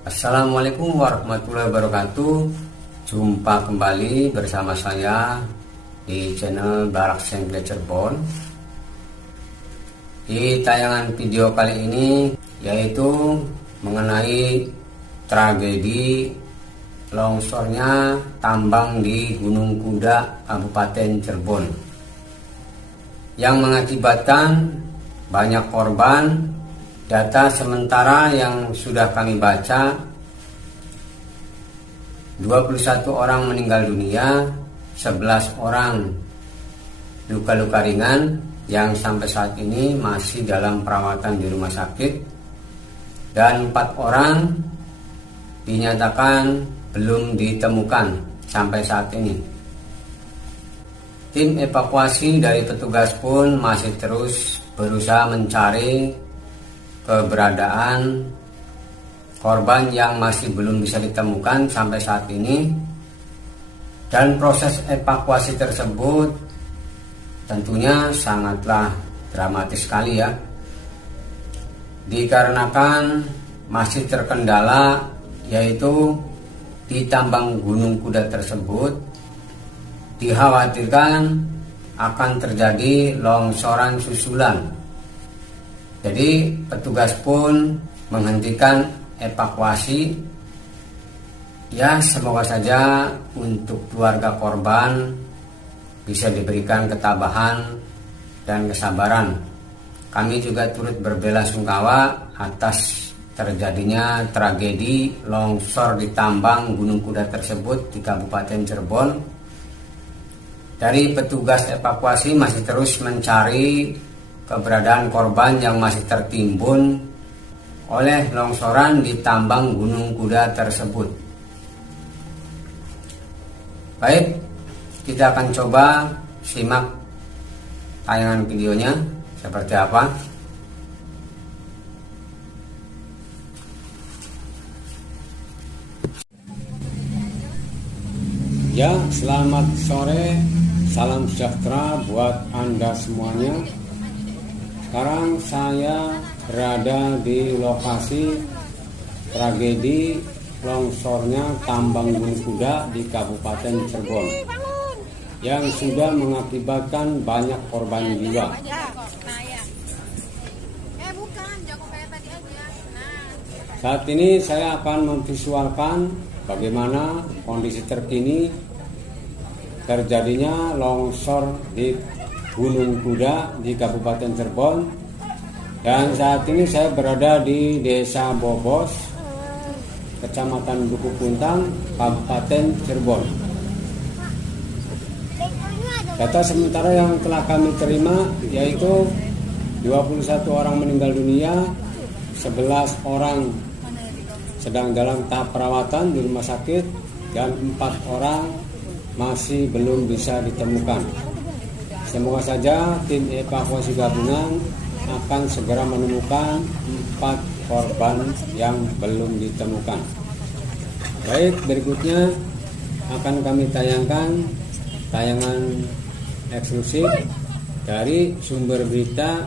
Assalamualaikum warahmatullahi wabarakatuh. Jumpa kembali bersama saya di channel Barak Sengkle Cirebon. Di tayangan video kali ini yaitu mengenai tragedi longsornya tambang di Gunung Kuda, Kabupaten Cirebon, yang mengakibatkan banyak korban. Data sementara yang sudah kami baca, 21 orang meninggal dunia, 11 orang luka-luka ringan yang sampai saat ini masih dalam perawatan di rumah sakit, dan 4 orang dinyatakan belum ditemukan sampai saat ini. Tim evakuasi dari petugas pun masih terus berusaha mencari keberadaan korban yang masih belum bisa ditemukan sampai saat ini. Dan proses evakuasi tersebut tentunya sangatlah dramatis sekali ya, dikarenakan masih terkendala, yaitu di tambang Gunung Kuda tersebut dikhawatirkan akan terjadi longsoran susulan. Jadi petugas pun menghentikan evakuasi. Ya, semoga saja untuk keluarga korban bisa diberikan ketabahan dan kesabaran. Kami juga turut berbelasungkawa atas terjadinya tragedi longsor di tambang Gunung Kuda tersebut di Kabupaten Cirebon. Dari petugas evakuasi masih terus mencari keberadaan korban yang masih tertimbun oleh longsoran di tambang Gunung Kuda tersebut. Baik, kita akan coba simak tayangan videonya seperti apa. Ya, selamat sore, salam sejahtera buat Anda semuanya. Sekarang saya berada di lokasi tragedi longsornya tambang Gunung Kuda di Kabupaten Cirebon yang sudah mengakibatkan banyak korban jiwa. Saat ini saya akan memvisualkan bagaimana kondisi terkini terjadinya longsor di Gunung Kuda di Kabupaten Cirebon. Dan saat ini saya berada di Desa Bobos, Kecamatan Duku Puntang, Kabupaten Cirebon. Data sementara yang telah kami terima yaitu 21 orang meninggal dunia, 11 orang sedang dalam tahap perawatan di rumah sakit, dan 4 orang masih belum bisa ditemukan. Semoga saja tim evakuasi gabungan akan segera menemukan 4 korban yang belum ditemukan. Baik, berikutnya akan kami tayangkan tayangan eksklusif dari sumber berita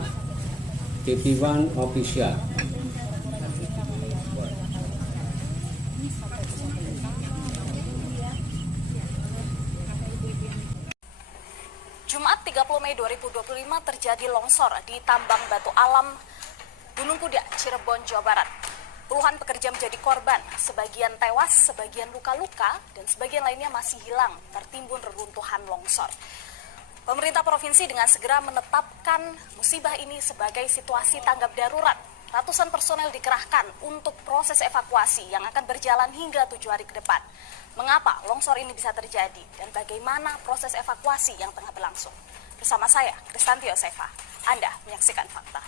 TV One Official. Jumat 30 Mei 2025 terjadi longsor di tambang batu alam Gunung Kuda, Cirebon, Jawa Barat. Puluhan pekerja menjadi korban, sebagian tewas, sebagian luka-luka, dan sebagian lainnya masih hilang tertimbun reruntuhan longsor. Pemerintah provinsi dengan segera menetapkan musibah ini sebagai situasi tanggap darurat. Ratusan personel dikerahkan untuk proses evakuasi yang akan berjalan hingga 7 hari ke depan. Mengapa longsor ini bisa terjadi dan bagaimana proses evakuasi yang tengah berlangsung? Bersama saya, Kristanti Yosefa, Anda menyaksikan fakta.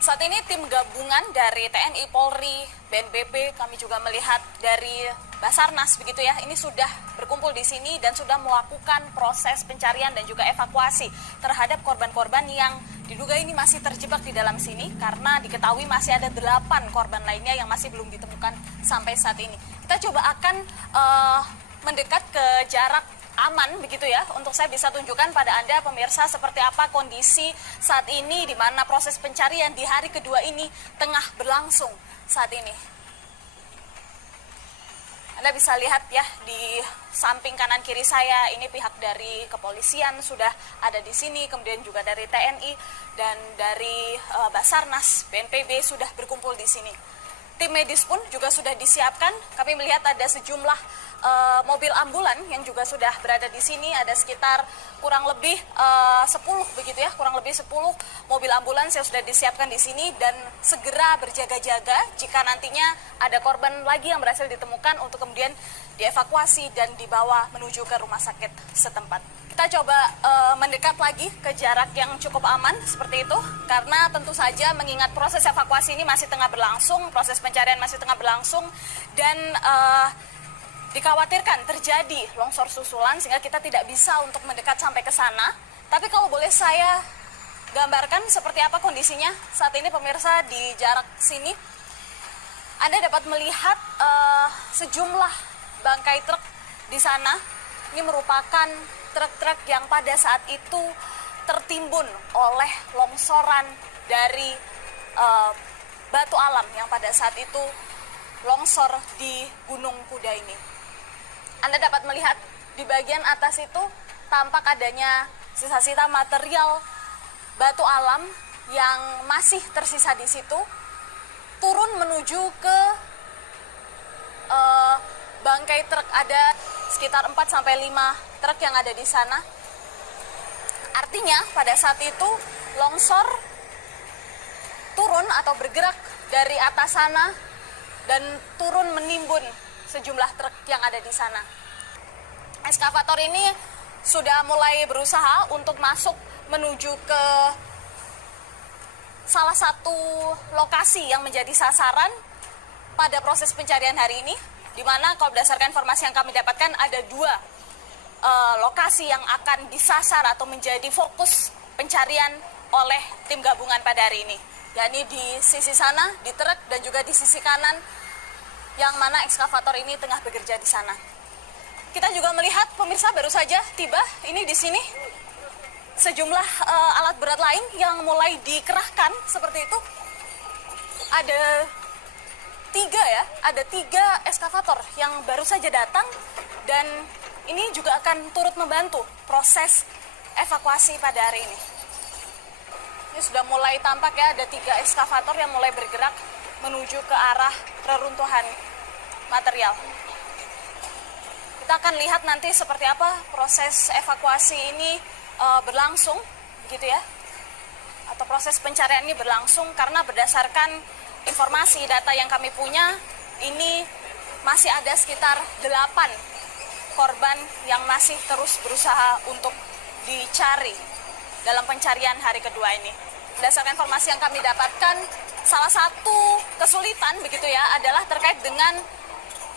Saat ini tim gabungan dari TNI, Polri, BNPB, kami juga melihat dari Basarnas begitu ya. Ini sudah berkumpul di sini dan sudah melakukan proses pencarian dan juga evakuasi terhadap korban-korban yang diduga ini masih terjebak di dalam sini karena diketahui masih ada 8 korban lainnya yang masih belum ditemukan sampai saat ini. Kita coba akan mendekat ke jarak aman begitu ya, untuk saya bisa tunjukkan pada Anda pemirsa seperti apa kondisi saat ini di mana proses pencarian di hari kedua ini tengah berlangsung saat ini. Anda bisa lihat ya di samping kanan kiri saya ini pihak dari kepolisian sudah ada di sini, kemudian juga dari TNI dan dari Basarnas, BNPB sudah berkumpul di sini. Tim medis pun juga sudah disiapkan. Kami melihat ada sejumlah mobil ambulan yang juga sudah berada di sini. Ada sekitar kurang lebih 10 begitu ya, kurang lebih 10 mobil ambulans yang sudah disiapkan di sini dan segera berjaga-jaga jika nantinya ada korban lagi yang berhasil ditemukan untuk kemudian dievakuasi dan dibawa menuju ke rumah sakit setempat. Kita coba mendekat lagi ke jarak yang cukup aman seperti itu karena tentu saja mengingat proses evakuasi ini masih tengah berlangsung, proses pencarian masih tengah berlangsung dan dikhawatirkan terjadi longsor susulan sehingga kita tidak bisa untuk mendekat sampai ke sana. Tapi kalau boleh saya gambarkan seperti apa kondisinya saat ini pemirsa di jarak sini. Anda dapat melihat sejumlah bangkai truk di sana. Ini merupakan truk-truk yang pada saat itu tertimbun oleh longsoran dari batu alam yang pada saat itu longsor di Gunung Kuda ini. Anda dapat melihat di bagian atas itu tampak adanya sisa-sisa material batu alam yang masih tersisa di situ, turun menuju ke bangkai truk. Ada sekitar 4-5 truk yang ada di sana. Artinya pada saat itu longsor turun atau bergerak dari atas sana dan turun menimbun sejumlah truk yang ada di sana. Eskavator ini sudah mulai berusaha untuk masuk menuju ke salah satu lokasi yang menjadi sasaran pada proses pencarian hari ini, di mana kalau berdasarkan informasi yang kami dapatkan ada 2 lokasi yang akan disasar atau menjadi fokus pencarian oleh tim gabungan pada hari ini, yakni di sisi sana, di truk, dan juga di sisi kanan yang mana ekskavator ini tengah bekerja di sana. Kita juga melihat pemirsa baru saja tiba ini di sini sejumlah alat berat lain yang mulai dikerahkan seperti itu. Ada 3 ekskavator yang baru saja datang dan ini juga akan turut membantu proses evakuasi pada hari ini. Ini sudah mulai tampak ya, ada 3 ekskavator yang mulai bergerak menuju ke arah reruntuhan material. Kita akan lihat nanti seperti apa proses evakuasi ini berlangsung, gitu ya, atau proses pencarian ini berlangsung karena berdasarkan informasi data yang kami punya, ini masih ada sekitar 8 korban yang masih terus berusaha untuk dicari dalam pencarian hari kedua ini. Berdasarkan informasi yang kami dapatkan, salah satu kesulitan begitu ya adalah terkait dengan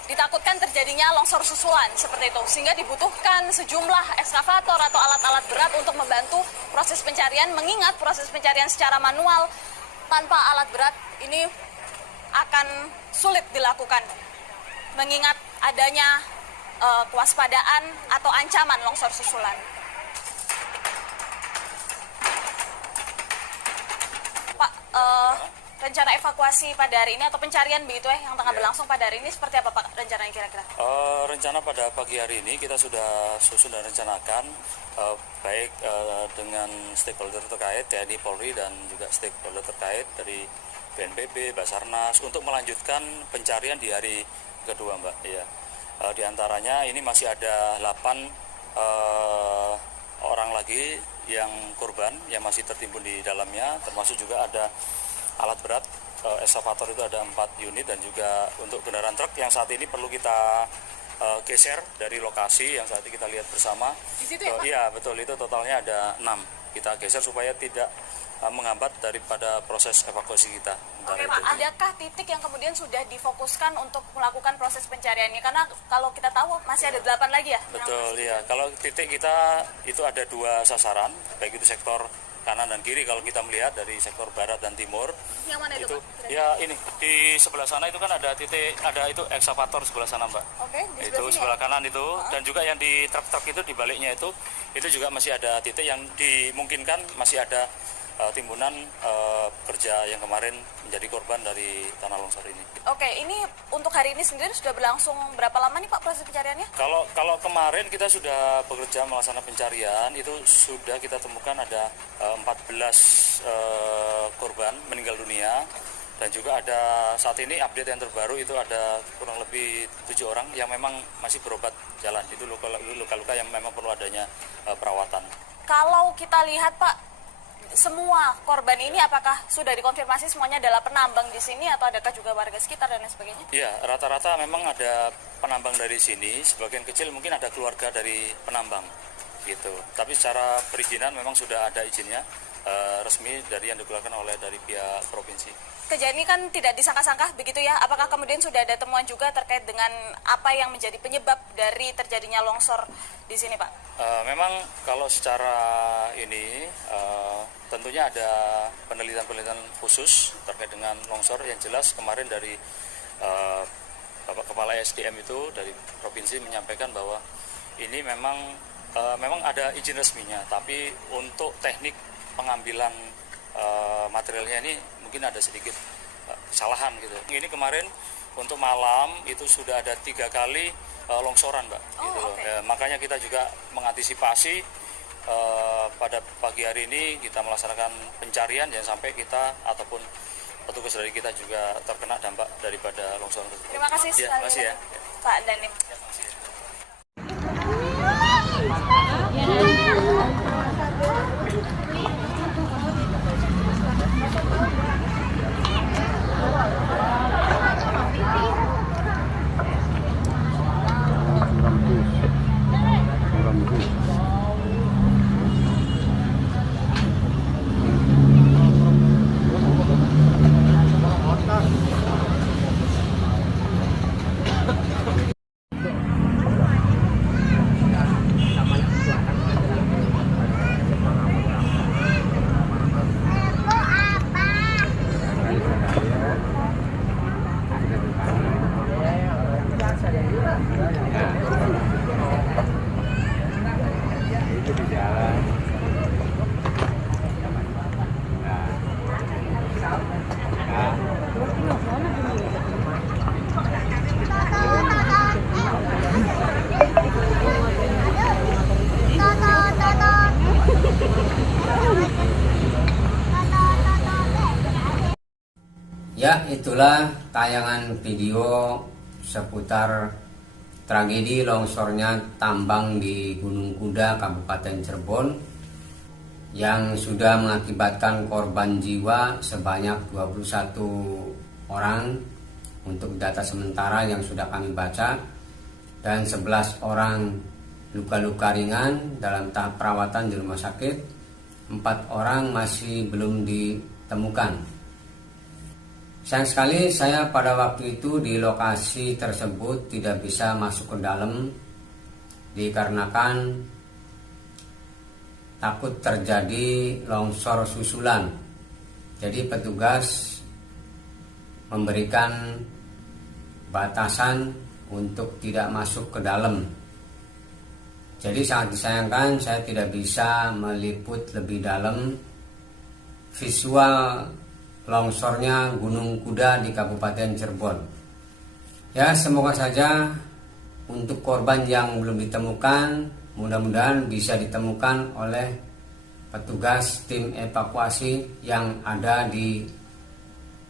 ditakutkan terjadinya longsor susulan seperti itu, sehingga dibutuhkan sejumlah ekskavator atau alat-alat berat untuk membantu proses pencarian, mengingat proses pencarian secara manual tanpa alat berat ini akan sulit dilakukan, mengingat adanya kewaspadaan atau ancaman longsor susulan. Pak, rencana evakuasi pada hari ini atau pencarian begitu yang tengah berlangsung pada hari ini seperti apa Pak rencananya kira-kira? Rencana pada pagi hari ini kita sudah susun dan rencanakan baik dengan stakeholder terkait TNI, Polri dan juga stakeholder terkait dari BNPB, Basarnas untuk melanjutkan pencarian di hari kedua Mbak. Ya. Di antaranya ini masih ada 8 orang lagi yang korban yang masih tertimbun di dalamnya, termasuk juga ada alat berat, eskavator itu ada 4 unit dan juga untuk kendaraan truk yang saat ini perlu kita geser dari lokasi yang saat ini kita lihat bersama. Di situ ya Pak? Iya betul, itu totalnya ada 6. Kita geser supaya tidak menghambat daripada proses evakuasi kita. Oke Pak, adakah titik yang kemudian sudah difokuskan untuk melakukan proses pencariannya? Karena kalau kita tahu masih ada 8 lagi ya? Betul, ya. Kalau titik kita itu ada 2 sasaran, baik itu sektor kanan dan kiri. Kalau kita melihat dari sektor barat dan timur, Yang mana itu Pak? ya ini di sebelah sana itu kan ada titik, ada itu ekskavator sebelah sana Mbak. Oke, di Itu sebelah kanan itu, dan juga yang di truk-truk itu di baliknya itu juga masih ada titik yang dimungkinkan masih ada timbunan kerja yang kemarin menjadi korban dari tanah longsor ini. Oke, ini untuk hari ini sendiri sudah berlangsung berapa lama nih Pak proses pencariannya? Kalau kemarin kita sudah bekerja melaksanakan pencarian, itu sudah kita temukan ada 14 korban meninggal dunia, dan juga ada saat ini update yang terbaru itu ada kurang lebih 7 orang yang memang masih berobat jalan. Itu luka-luka yang memang perlu adanya perawatan. Kalau kita lihat Pak, semua korban ini apakah sudah dikonfirmasi semuanya adalah penambang di sini atau adakah juga warga sekitar dan lain sebagainya? Iya, rata-rata memang ada penambang dari sini, sebagian kecil mungkin ada keluarga dari penambang gitu. Tapi secara perizinan memang sudah ada izinnya resmi dari yang dikeluarkan oleh dari pihak provinsi. Kejadian ini kan tidak disangka-sangka begitu ya. Apakah kemudian sudah ada temuan juga terkait dengan apa yang menjadi penyebab dari terjadinya longsor di sini Pak? Memang kalau secara ini tentunya ada penelitian-penelitian khusus terkait dengan longsor. Yang jelas kemarin dari Bapak Kepala SDM itu dari provinsi menyampaikan bahwa ini memang ada izin resminya, tapi untuk teknik pengambilan materialnya ini mungkin ada sedikit kesalahan gitu. Ini kemarin untuk malam itu sudah ada 3 kali longsoran Mbak. Gitu loh. Okay. Ya, makanya kita juga mengantisipasi pada pagi hari ini kita melaksanakan pencarian jangan sampai kita ataupun petugas dari kita juga terkena dampak daripada longsoran tersebut. Terima kasih sekali Makasih ya. Pak Danim. Ya, makasih ya. Ya, itulah tayangan video seputar tragedi longsornya tambang di Gunung Kuda, Kabupaten Cirebon, yang sudah mengakibatkan korban jiwa sebanyak 21 orang untuk data sementara yang sudah kami baca, dan 11 orang luka-luka ringan dalam tahap perawatan di rumah sakit. 4 orang masih belum ditemukan. Sayang sekali saya pada waktu itu di lokasi tersebut tidak bisa masuk ke dalam dikarenakan takut terjadi longsor susulan. Jadi petugas memberikan batasan untuk tidak masuk ke dalam. Jadi sangat disayangkan saya tidak bisa meliput lebih dalam visual longsornya Gunung Kuda di Kabupaten Cirebon. Ya, semoga saja untuk korban yang belum ditemukan, mudah-mudahan bisa ditemukan oleh petugas tim evakuasi yang ada di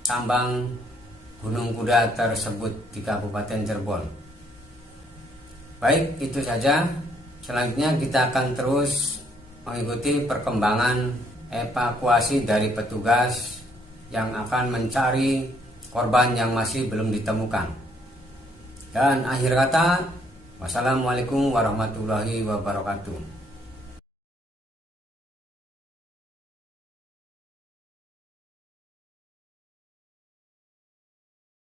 tambang Gunung Kuda tersebut di Kabupaten Cirebon. Baik, itu saja. Selanjutnya kita akan terus mengikuti perkembangan evakuasi dari petugas yang akan mencari korban yang masih belum ditemukan. Dan akhir kata, wassalamualaikum warahmatullahi wabarakatuh.